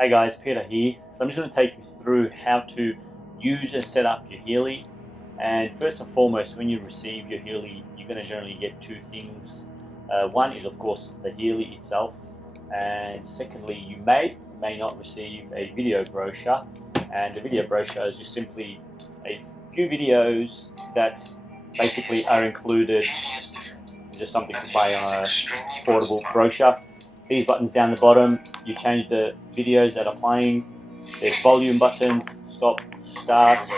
Hey guys, Peter here. So I'm just going to take you through how to use and set up your Healy. And first and foremost, when you receive your Healy, you're going to generally get two things. One is of course the Healy itself, and secondly, you may not receive a video brochure. And the video brochure is just simply a few videos that basically are included, just something to buy on a portable brochure. These buttons down the bottom, you change the videos that are playing. There's volume buttons, stop, start.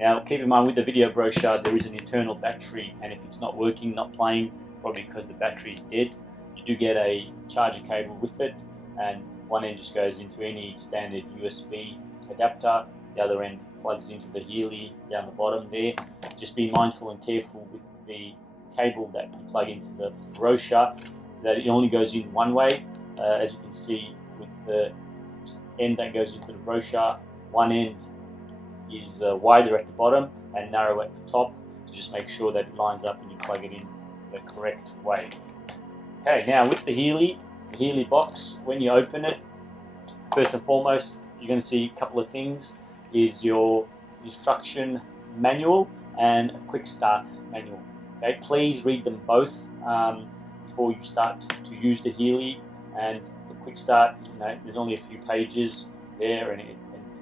Now keep in mind with the video brochure there is an internal battery, and if it's not working, not playing, probably because the battery is dead, you do get a charger cable with it, and one end just goes into any standard USB adapter, the other end plugs into the Healy down the bottom there. Just be mindful and careful with the cable that you plug into the brochure, that it only goes in one way. As you can see with the end that goes into the brochure, one end is wider at the bottom and narrow at the top. So just make sure that it lines up and you plug it in the correct way. Okay, now with the Healy box, when you open it, first and foremost you're going to see a couple of things. Is your instruction manual and a quick start manual. Okay, please read them both before you start to use the Healy. And the quick start, there's only a few pages there, and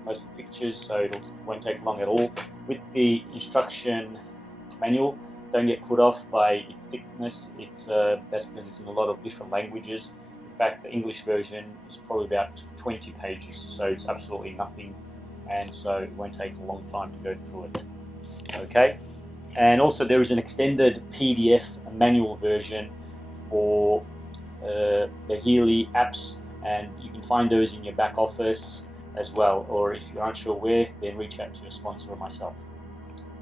most of the pictures, so it won't take long at all. With the instruction manual, don't get put off by its thickness. That's because it's in a lot of different languages. In fact, the English version is probably about 20 pages, so it's absolutely nothing, and so it won't take a long time to go through it. Okay, and also there is an extended PDF manual version for the Healy apps, and you can find those in your back office as well, or if you're unsure where, then reach out to your sponsor or myself.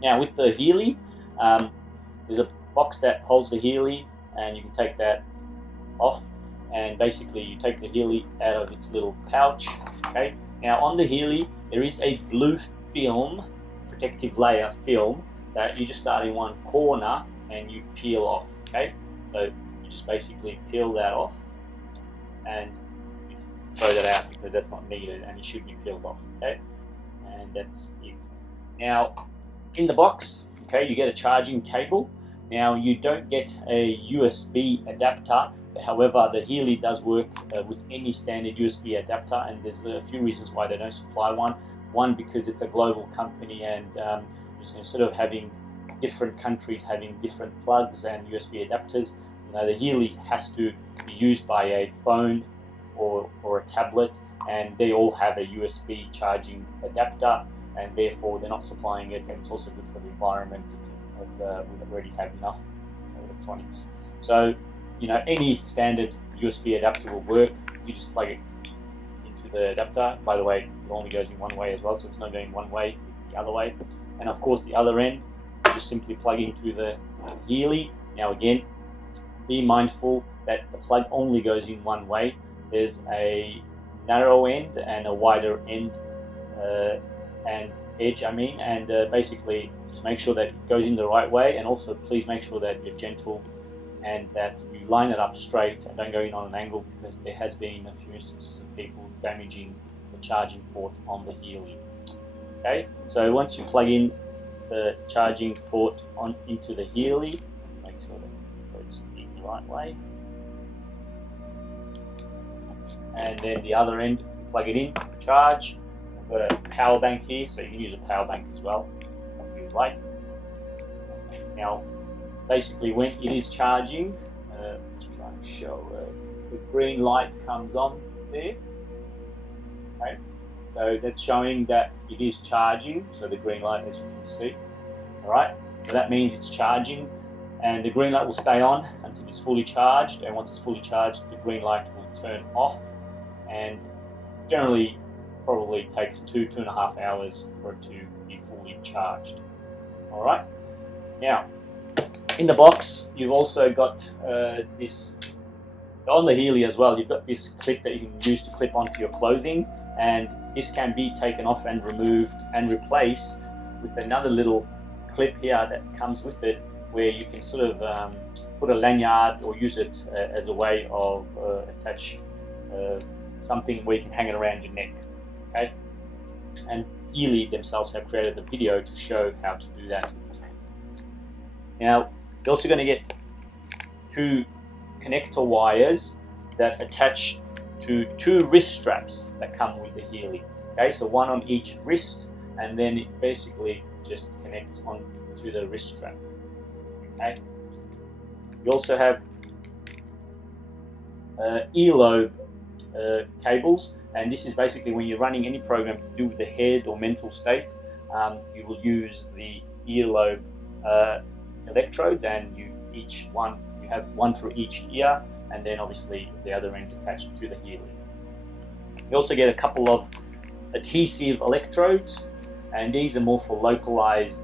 Now with the Healy, there's a box that holds the Healy, and you can take that off, and basically you take the Healy out of its little pouch. Okay, now on the Healy there is a blue film, protective layer film, that you just start in one corner and you peel off. Okay, so you just basically peel that off and throw that out because that's not needed and it should be peeled off. Okay, and that's it. Now in the box, okay, you get a charging cable. Now you don't get a USB adapter, however the Healy does work with any standard USB adapter, and there's a few reasons why they don't supply one. One, because it's a global company, and instead of having different countries having different plugs and USB adapters, the Healy has to be used by a phone or a tablet, and they all have a USB charging adapter, and therefore they're not supplying it, and it's also good for the environment, as we already have enough electronics. So any standard USB adapter will work. You just plug it into the adapter. By the way, it only goes in one way as well, so it's not going one way, it's the other way. And of course the other end, you just simply plug into the Healy. Now again, be mindful that the plug only goes in one way. There's a narrow end and a wider end and edge, and basically just make sure that it goes in the right way, and also please make sure that you're gentle and that you line it up straight and don't go in on an angle, because there has been a few instances of people damaging the charging port on the Healy. Okay, so once you plug in the charging port into the Healy, make sure that it goes in the right way, and then the other end, plug it in, charge. I've got a power bank here, so you can use a power bank as well if you like. Now basically when it is charging, let's try and show, the green light comes on there. Okay, so that's showing that it is charging, so the green light, as you can see. Alright, so that means it's charging, and the green light will stay on until it's fully charged, and once it's fully charged the green light will turn off, and generally probably takes 2.5 hours for it to be fully charged. Alright, now in the box you've also got this, on the Healy as well, you've got this clip that you can use to clip onto your clothing, and this can be taken off and removed and replaced with another little clip here that comes with it, where you can sort of put a lanyard or use it as a way of attach something where you can hang it around your neck. Okay, and Healy themselves have created the video to show how to do that. Now you're also going to get 2 connector wires that attach to 2 wrist straps that come with the Healy. Okay, so one on each wrist, and then it basically just connects on to the wrist strap. Okay, you also have earlobe cables, and this is basically when you're running any program to do with the head or mental state. You will use the earlobe electrodes, and you have one for each ear, and then obviously the other end attached to the Healy. You also get a couple of adhesive electrodes, and these are more for localized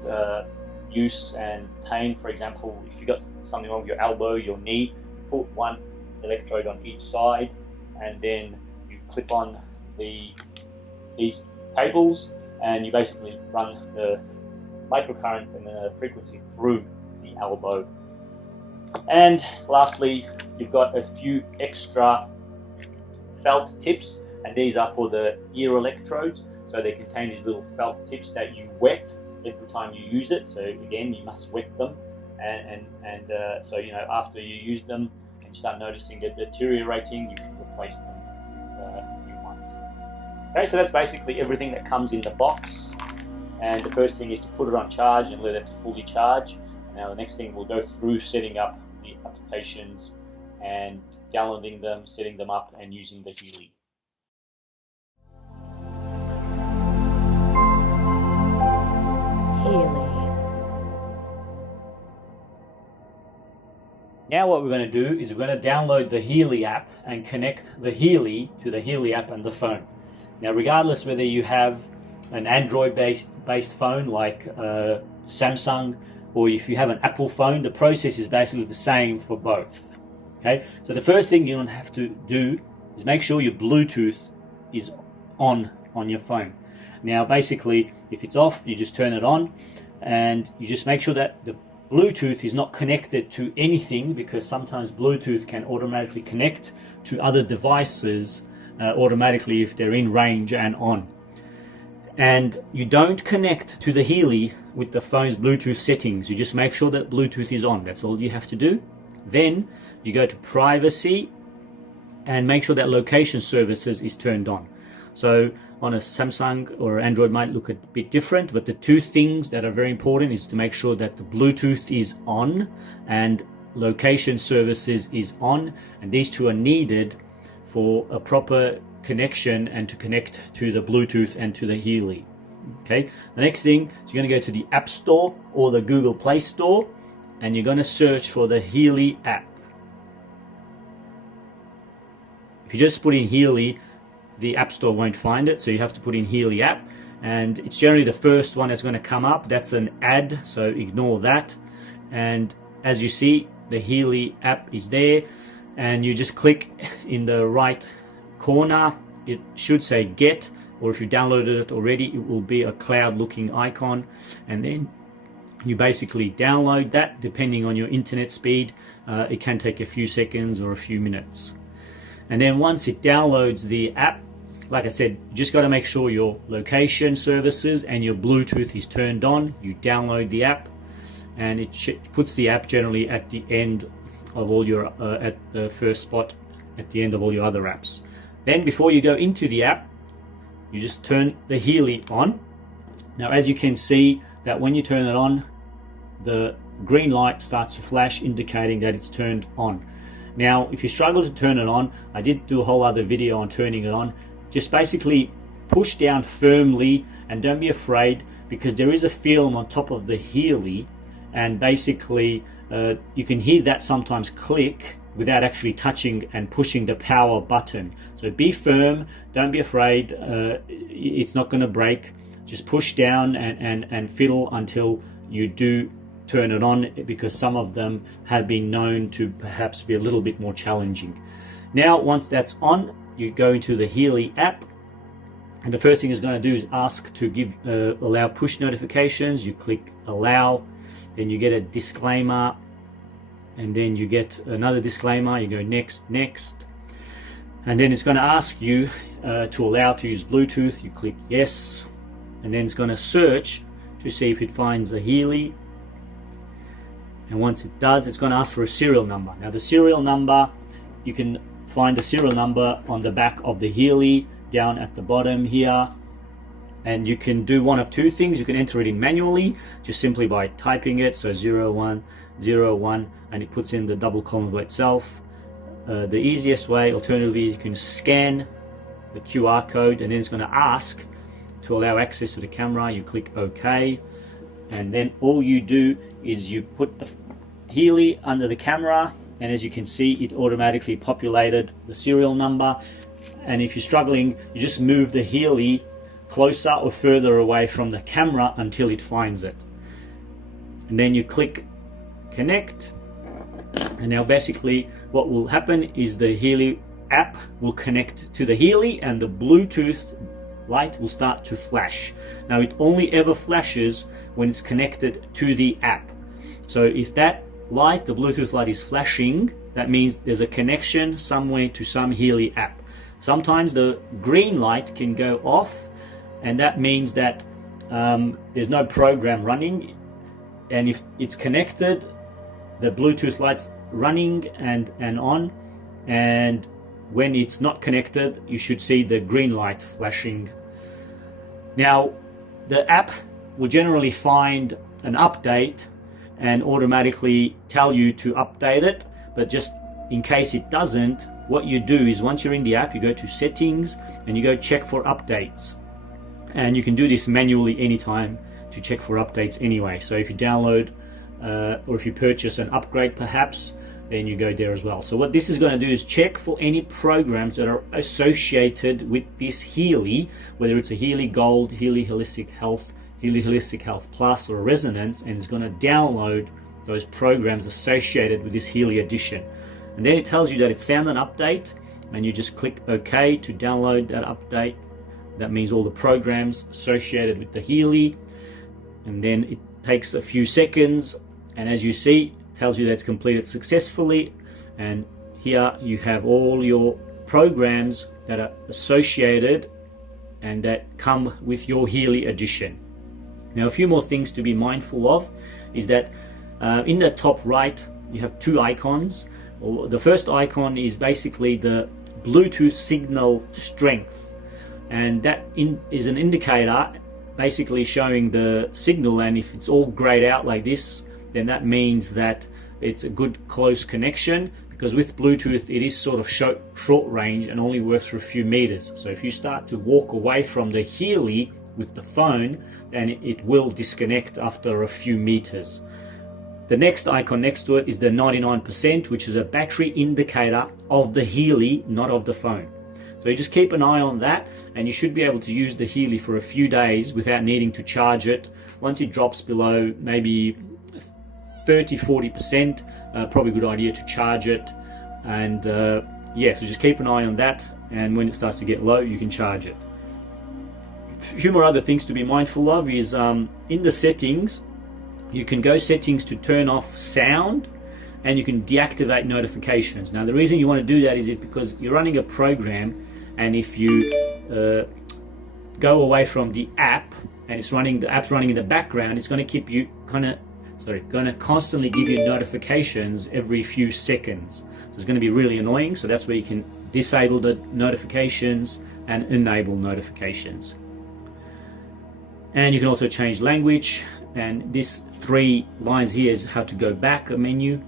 use and pain. For example, if you've got something wrong with your elbow, your knee, put one electrode on each side, and then you clip on these cables, and you basically run the microcurrents and the frequency through the elbow. And lastly, you've got a few extra felt tips, and these are for the ear electrodes. So they contain these little felt tips that you wet every time you use it. So again, you must wet them, and so after you use them and you start noticing it deteriorating, you can replace them with new ones. Okay, so that's basically everything that comes in the box. And the first thing is to put it on charge and let it fully charge. Now the next thing, we'll go through setting up the applications and downloading them, setting them up, and using the Healy. Now what we're going to do is we're going to download the Healy app and connect the Healy to the Healy app and the phone. Now regardless whether you have an Android based phone like Samsung, or if you have an Apple phone, the process is basically the same for both. Okay, so the first thing you have to do is make sure your Bluetooth is on your phone. Now basically, if it's off, you just turn it on, and you just make sure that the Bluetooth is not connected to anything, because sometimes Bluetooth can automatically connect to other devices automatically if they're in range and on. And you don't connect to the Healy with the phone's Bluetooth settings. You just make sure that Bluetooth is on. That's all you have to do. Then you go to privacy and make sure that location services is turned on. So on a Samsung or Android might look a bit different, but the 2 things that are very important is to make sure that the Bluetooth is on and location services is on, and these 2 are needed for a proper connection and to connect to the Bluetooth and to the Healy. Okay, the next thing is you're going to go to the App Store or the Google Play Store, and you're going to search for the Healy app. If you just put in Healy, the App Store won't find it, so you have to put in Healy app, and it's generally the first one that's going to come up. That's an ad, so ignore that. And as you see, the Healy app is there, and you just click in the right corner. It should say get, or if you downloaded it already, it will be a cloud looking icon, and then you basically download that. Depending on your internet speed, it can take a few seconds or a few minutes. And then once it downloads the app, like I said, you just got to make sure your location services and your Bluetooth is turned on. You download the app, and it puts the app generally at the end of all your at the first spot at the end of all your other apps. Then before you go into the app, you just turn the Healy on. Now as you can see that when you turn it on, the green light starts to flash indicating that it's turned on. Now if you struggle to turn it on, I did do a whole other video on turning it on. Just basically push down firmly, and don't be afraid, because there is a film on top of the Healy, and basically you can hear that sometimes click without actually touching and pushing the power button. So be firm, don't be afraid, it's not going to break. Just push down and fiddle until you do turn it on, because some of them have been known to perhaps be a little bit more challenging. Now once that's on, you go into the Healy app, and the first thing it's going to do is ask to allow push notifications. You click allow, then you get a disclaimer, and then you get another disclaimer. You go next, next, And then it's going to ask you to allow to use Bluetooth. You click yes, and then it's going to search to see if it finds a Healy. And once it does, it's going to ask for a serial number. Now the serial number, you can find the serial number on the back of the Healy down at the bottom here. And you can do one of two things. You can enter it in manually, just simply by typing it, so 0101, and it puts in the double colon by itself. The easiest way, alternatively, you can scan the QR code, and then it's going to ask to allow access to the camera. You click OK, and then all you do is you put the Healy under the camera, and as you can see, it automatically populated the serial number. And if you're struggling, you just move the Healy closer or further away from the camera until it finds it, and then you click connect. And now basically what will happen is the Healy app will connect to the Healy, and the Bluetooth light will start to flash. Now it only ever flashes when it's connected to the app. So if that light, the Bluetooth light, is flashing, that means there's a connection somewhere to some Healy app. Sometimes the green light can go off, and that means that there's no program running. And if it's connected, the Bluetooth light's running and on, and when it's not connected, you should see the green light flashing. Now the app will generally find an update and automatically tell you to update it, but just in case it doesn't, what you do is once you're in the app, you go to settings and you go check for updates. And you can do this manually anytime to check for updates anyway. So if you download or if you purchase an upgrade perhaps, then you go there as well. So what this is going to do is check for any programs that are associated with this Healy, whether it's a Healy Gold, Healy Holistic Health, Healy Holistic Health Plus, or Resonance, and it's going to download those programs associated with this Healy edition. And then it tells you that it's found an update, and you just click OK to download that update. That means all the programs associated with the Healy, and then it takes a few seconds, and as you see, it tells you that it's completed successfully. And here you have all your programs that are associated and that come with your Healy edition. Now a few more things to be mindful of is that in the top right you have two icons. The first icon is basically the Bluetooth signal strength, and that is an indicator basically showing the signal, and if it's all grayed out like this, then that means that it's a good close connection, because with Bluetooth it is sort of short range and only works for a few meters. So if you start to walk away from the Healy with the phone, then it will disconnect after a few meters. The next icon next to it is the 99%, which is a battery indicator of the Healy, not of the phone. So you just keep an eye on that, and you should be able to use the Healy for a few days without needing to charge it. Once it drops below maybe 30-40%, probably a good idea to charge it. And yeah, so just keep an eye on that, and when it starts to get low, you can charge it. A few more other things to be mindful of is in the settings, you can go settings to turn off sound, and you can deactivate notifications. Now the reason you want to do that is because you're running a program, and if you go away from the app and the app's running in the background, it's going to keep you going to constantly give you notifications every few seconds. So it's going to be really annoying. So that's where you can disable the notifications and enable notifications. And you can also change language, and this 3 lines here is how to go back a menu.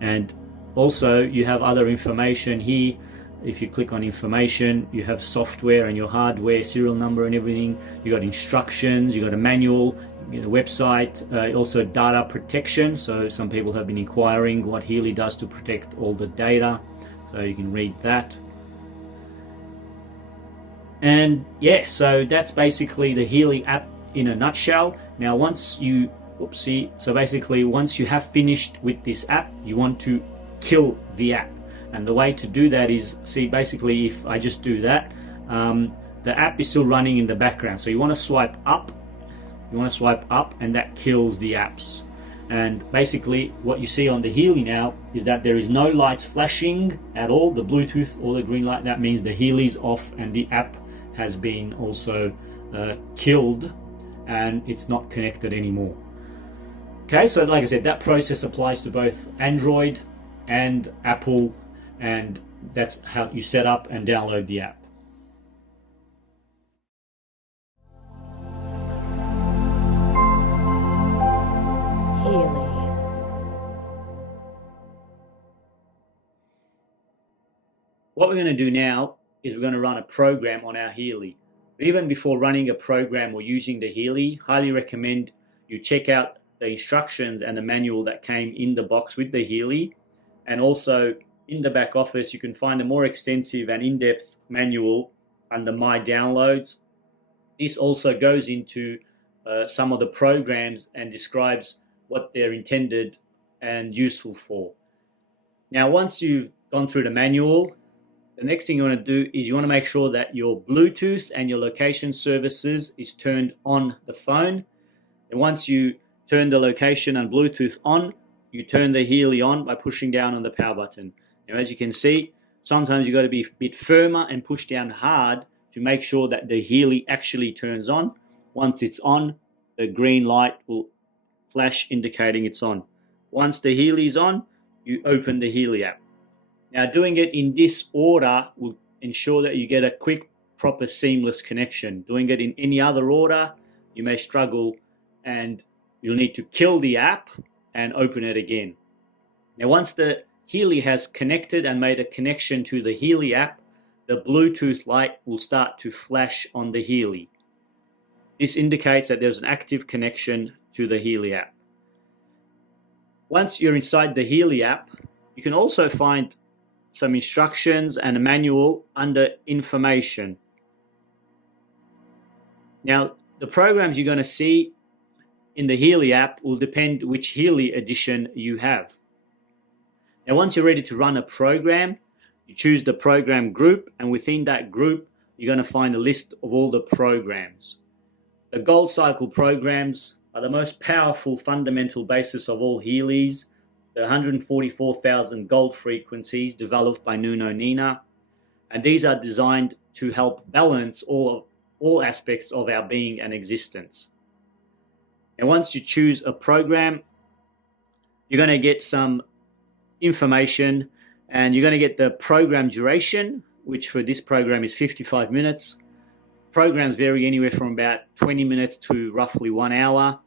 And also you have other information here. If you click on information, you have software and your hardware, serial number and everything. You got instructions, you got a manual, you get a website, also data protection. So some people have been inquiring what Healy does to protect all the data. So you can read that. And yeah, so that's basically the Healy app in a nutshell. Now once you once you have finished with this app, you want to kill the app. And the way to do that is, basically if I just do that, the app is still running in the background. So you want to swipe up, and that kills the apps. And basically what you see on the Healy now is that there is no lights flashing at all, the Bluetooth or the green light. That means the Healy's off and the app has been also killed and it's not connected anymore. Okay, so like I said, that process applies to both Android and Apple, and that's how you set up and download the app. Healy. What we're going to do now is we're going to run a program on our Healy. But even before running a program or using the Healy, highly recommend you check out the instructions and the manual that came in the box with the Healy. And also in the back office, you can find a more extensive and in-depth manual under My Downloads. This also goes into some of the programs and describes what they're intended and useful for. Now, once you've gone through the manual, the next thing you want to do is you want to make sure that your Bluetooth and your location services is turned on the phone. And once you turn the location and Bluetooth on, you turn the Healy on by pushing down on the power button. Now, as you can see, sometimes you've got to be a bit firmer and push down hard to make sure that the Healy actually turns on. Once it's on, the green light will flash indicating it's on. Once the Healy is on, you open the Healy app. Now, doing it in this order will ensure that you get a quick, proper, seamless connection. Doing it in any other order, you may struggle and you'll need to kill the app and open it again. Now, once the Healy has connected and made a connection to the Healy app, the Bluetooth light will start to flash on the Healy. This indicates that there's an active connection to the Healy app. Once you're inside the Healy app, you can also find some instructions and a manual under information. Now, the programs you're going to see in the Healy app will depend which Healy edition you have. Now, once you're ready to run a program, you choose the program group, and within that group, you're going to find a list of all the programs. The Gold Cycle programs are the most powerful fundamental basis of all Healys, the 144,000 gold frequencies developed by Nuno Nina, and these are designed to help balance all aspects of our being and existence. And once you choose a program, you're going to get some information, and you're going to get the program duration, which for this program is 55 minutes. Programs vary anywhere from about 20 minutes to roughly 1 hour.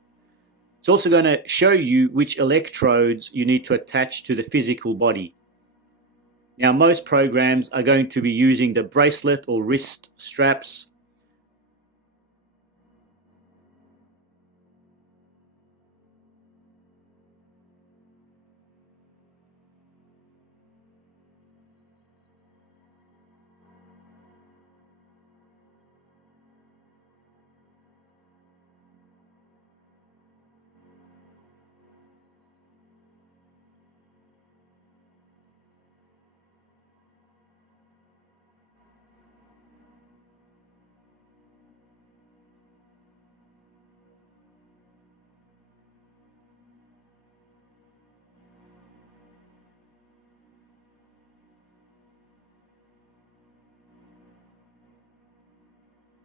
It's also going to show you which electrodes you need to attach to the physical body. Now, most programs are going to be using the bracelet or wrist straps.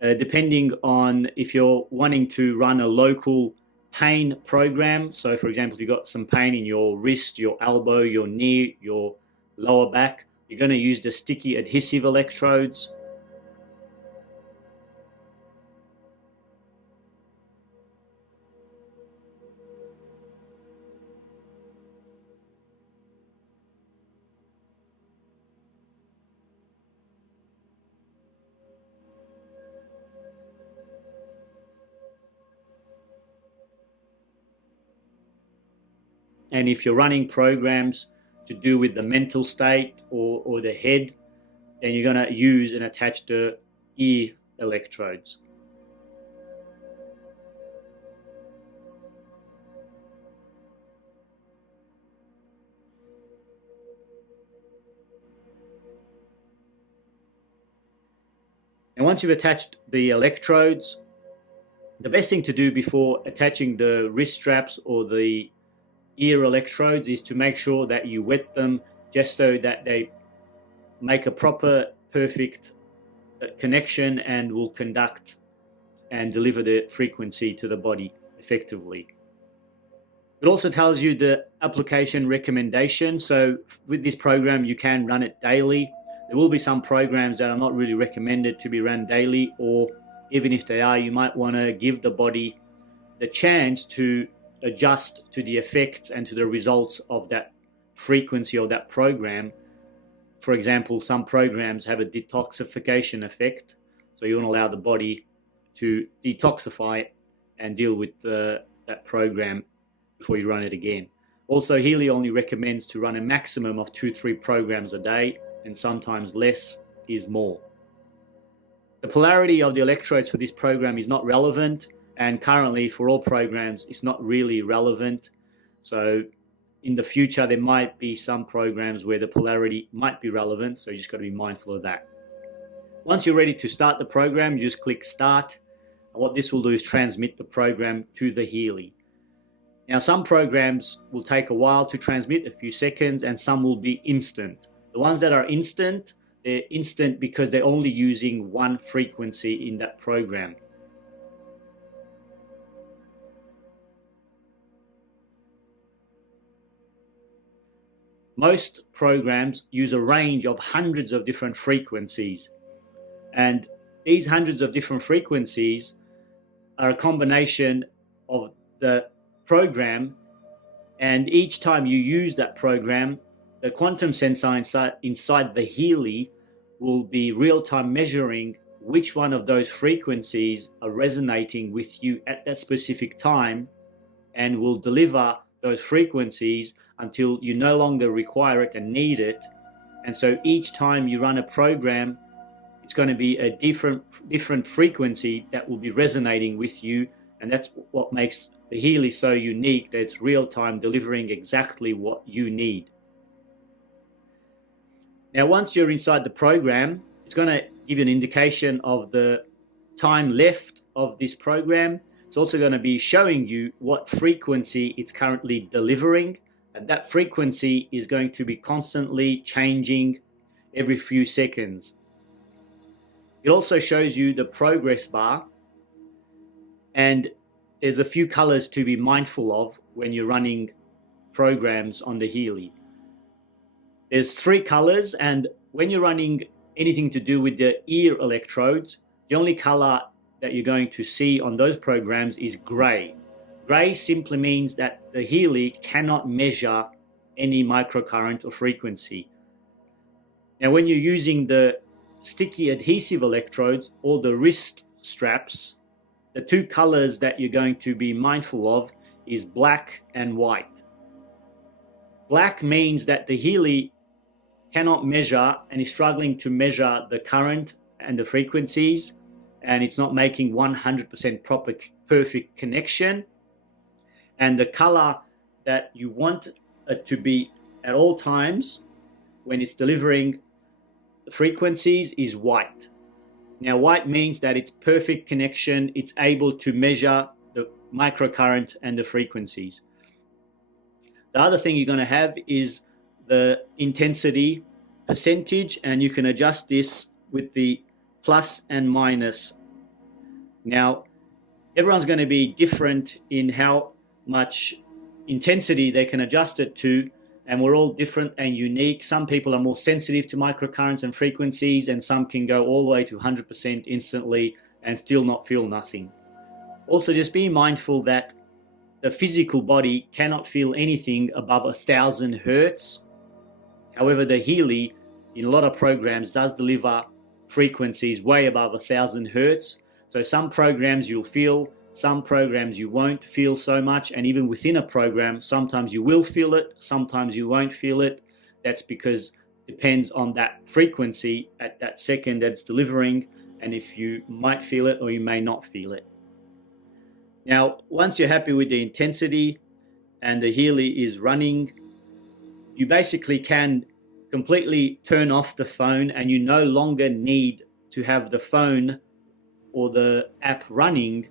Depending on if you're wanting to run a local pain program. So for example, if you've got some pain in your wrist, your elbow, your knee, your lower back, you're going to use the sticky adhesive electrodes. And if you're running programs to do with the mental state or the head, then you're going to use and attach the ear electrodes. And once you've attached the electrodes, the best thing to do before attaching the wrist straps or the ear electrodes is to make sure that you wet them just so that they make a proper, perfect connection and will conduct and deliver the frequency to the body effectively. It also tells you the application recommendation. So with this program, you can run it daily. There will be some programs that are not really recommended to be run daily, or even if they are, you might want to give the body the chance to adjust to the effects and to the results of that frequency of that program. For example, some programs have a detoxification effect. So you want to allow the body to detoxify and deal with that program before you run it again. Also, Healy only recommends to run a maximum of 2-3 programs a day, and sometimes less is more. The polarity of the electrodes for this program is not relevant, and currently for all programs it's not really relevant. So in the future there might be some programs where the polarity might be relevant, so you just got to be mindful of that. Once you're ready to start the program, you just click start, and what this will do is transmit the program to the Healy. Now, some programs will take a while to transmit, a few seconds, and some will be instant. The ones that are instant, they're instant because they're only using one frequency in that program. Most programs use a range of hundreds of different frequencies, and these hundreds of different frequencies are a combination of the program, and each time you use that program, the quantum sensor inside the Healy will be real-time measuring which one of those frequencies are resonating with you at that specific time, and will deliver those frequencies until you no longer require it and need it. And so each time you run a program, it's going to be a different frequency that will be resonating with you, and that's what makes the Healy so unique, that it's real-time delivering exactly what you need. Now, once you're inside the program, it's going to give you an indication of the time left of this program. It's also going to be showing you what frequency it's currently delivering, and that frequency is going to be constantly changing every few seconds. It also shows you the progress bar, and there's a few colors to be mindful of when you're running programs on the Healy. There's 3 colors, and when you're running anything to do with the ear electrodes, the only color that you're going to see on those programs is gray. Gray simply means that the Healy cannot measure any microcurrent or frequency. Now, when you're using the sticky adhesive electrodes or the wrist straps, the 2 colors that you're going to be mindful of is black and white. Black means that the Healy cannot measure and is struggling to measure the current and the frequencies, and it's not making 100% proper, perfect connection. And the color that you want it to be at all times when it's delivering the frequencies is white. Now, white means that it's perfect connection. It's able to measure the microcurrent and the frequencies. The other thing you're going to have is the intensity percentage, and you can adjust this with the plus and minus. Now, everyone's going to be different in how much intensity they can adjust it to, and we're all different and unique. Some people are more sensitive to microcurrents and frequencies, and some can go all the way to 100% instantly and still not feel nothing. Also, just be mindful that the physical body cannot feel anything above 1,000 hertz. However, the Healy, in a lot of programs, does deliver frequencies way above 1,000 hertz. So some programs you'll feel, some programs you won't feel so much, and even within a program, sometimes you will feel it, sometimes you won't feel it. That's because it depends on that frequency at that second that's delivering, and if you might feel it or you may not feel it. Now, once you're happy with the intensity and the Healy is running, you basically can completely turn off the phone, and you no longer need to have the phone or the app running,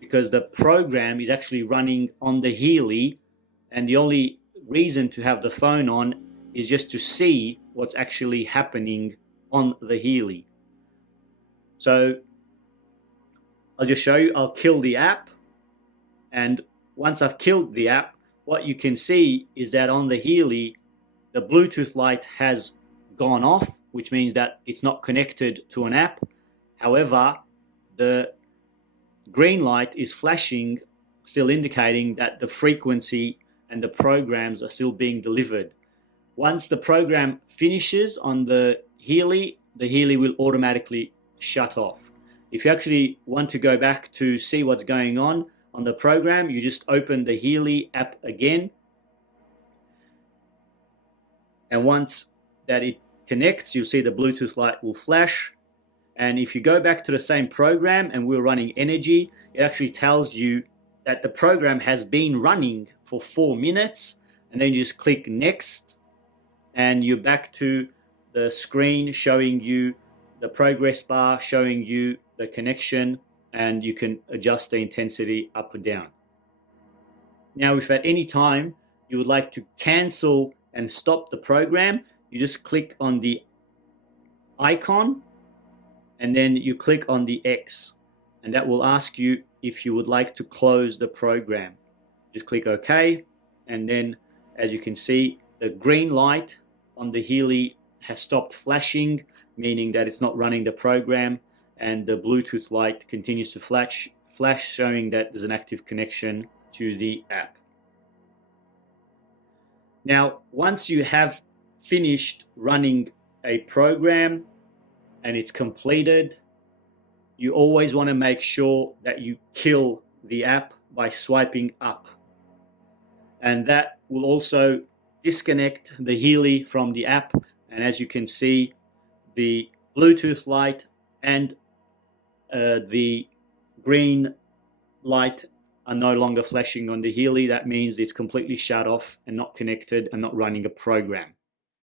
because the program is actually running on the Healy and the only reason to have the phone on is just to see what's actually happening on the Healy. So I'll just show you. I'll kill the app, and once I've killed the app, what you can see is that on the Healy, the Bluetooth light has gone off, which means that it's not connected to an app. However, the green light is flashing, still indicating that the frequency and the programs are still being delivered. Once the program finishes on the Healy will automatically shut off. If you actually want to go back to see what's going on the program, you just open the Healy app again. And once that it connects, you'll see the Bluetooth light will flash. And if you go back to the same program and we're running energy, it actually tells you that the program has been running for 4 minutes. And then you just click next, and you're back to the screen showing you the progress bar, showing you the connection, and you can adjust the intensity up or down. Now, if at any time you would like to cancel and stop the program, you just click on the icon and then you click on the X, and that will ask you if you would like to close the program. Just click OK, and then as you can see, the green light on the Healy has stopped flashing, meaning that it's not running the program, and the Bluetooth light continues to flash, showing that there's an active connection to the app. Now, once you have finished running a program and it's completed, you always want to make sure that you kill the app by swiping up. And that will also disconnect the Healy from the app. And as you can see, the Bluetooth light and the green light are no longer flashing on the Healy. That means it's completely shut off and not connected and not running a program.